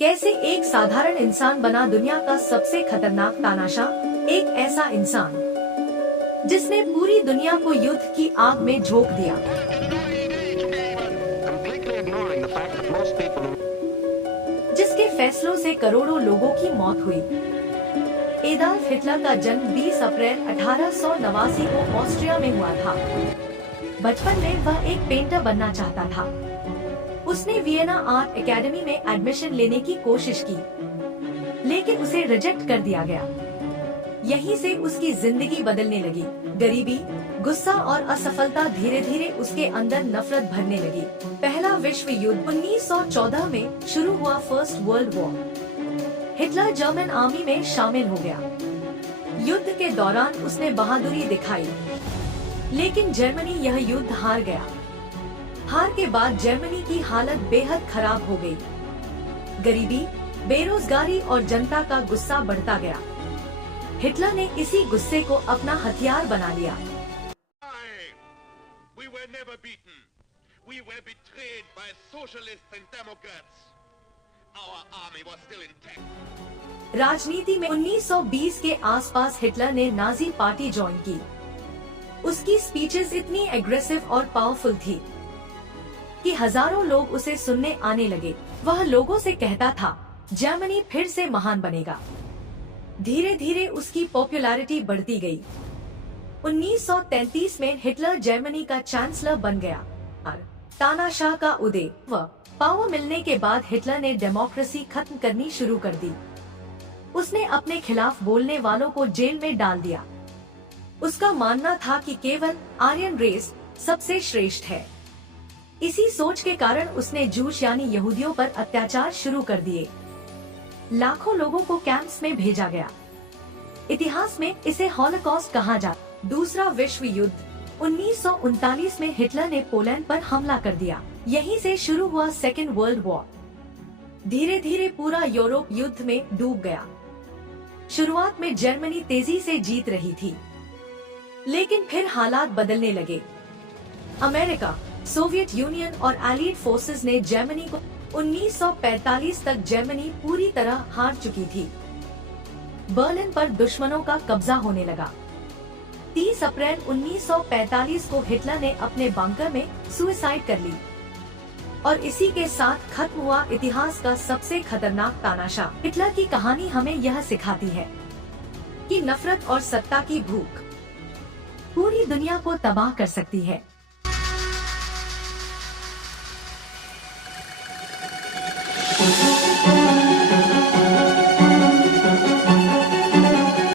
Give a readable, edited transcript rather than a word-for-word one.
कैसे एक साधारण इंसान बना दुनिया का सबसे खतरनाक तानाशाह। एक ऐसा इंसान जिसने पूरी दुनिया को युद्ध की आग में झोंक दिया, जिसके फैसलों से करोड़ों लोगों की मौत हुई। एडॉल्फ हिटलर का जन्म 20 अप्रैल 1889 को ऑस्ट्रिया में हुआ था। बचपन में वह एक पेंटर बनना चाहता था। उसने वियना आर्ट एकेडमी में एडमिशन लेने की कोशिश की, लेकिन उसे रिजेक्ट कर दिया गया। यहीं से उसकी जिंदगी बदलने लगी। गरीबी, गुस्सा और असफलता धीरे धीरे उसके अंदर नफरत भरने लगी। पहला विश्व युद्ध 1914 में शुरू हुआ। First world war. Hitler German army में शामिल हो गया। युद्ध के दौरान उसने बहादुरी दिखाई, लेकिन जर्मनी यह युद्ध हार गया। हार के बाद जर्मनी की हालत बेहद खराब हो गई। गरीबी, बेरोजगारी और जनता का गुस्सा बढ़ता गया। हिटलर ने इसी गुस्से को अपना हथियार बना लिया। राजनीति में 1920 के आसपास हिटलर ने नाजी पार्टी ज्वाइन की। उसकी स्पीचेस इतनी एग्रेसिव और पावरफुल थी कि हजारों लोग उसे सुनने आने लगे। वह लोगों से कहता था, जर्मनी फिर से महान बनेगा। धीरे धीरे उसकी पॉपुलैरिटी बढ़ती गई। 1933 में हिटलर जर्मनी का चांसलर बन गया। तानाशाह का उदय। पावर मिलने के बाद हिटलर ने डेमोक्रेसी खत्म करनी शुरू कर दी। उसने अपने खिलाफ बोलने वालों को जेल में डाल दिया। उसका मानना था कि केवल आर्यन रेस सबसे श्रेष्ठ है। इसी सोच के कारण उसने जूश यानी यहूदियों पर अत्याचार शुरू कर दिए। लाखों लोगों को कैंप्स में भेजा गया। इतिहास में इसे हॉलोकॉस्ट कहा जाता। दूसरा विश्व युद्ध 1939 में हिटलर ने पोलैंड पर हमला कर दिया। यहीं से शुरू हुआ सेकेंड वर्ल्ड वॉर। धीरे धीरे पूरा यूरोप युद्ध में डूब गया। शुरुआत में जर्मनी तेजी से जीत रही थी, लेकिन फिर हालात बदलने लगे। अमेरिका, सोवियत यूनियन और एलिड फोर्सेस ने जर्मनी को 1945 तक जर्मनी पूरी तरह हार चुकी थी। बर्लिन पर दुश्मनों का कब्जा होने लगा। 30 अप्रैल 1945 को हिटलर ने अपने बंकर में सुसाइड कर ली और इसी के साथ खत्म हुआ इतिहास का सबसे खतरनाक तानाशाह। हिटलर की कहानी हमें यह सिखाती है कि नफरत और सत्ता की भूख पूरी दुनिया को तबाह कर सकती है।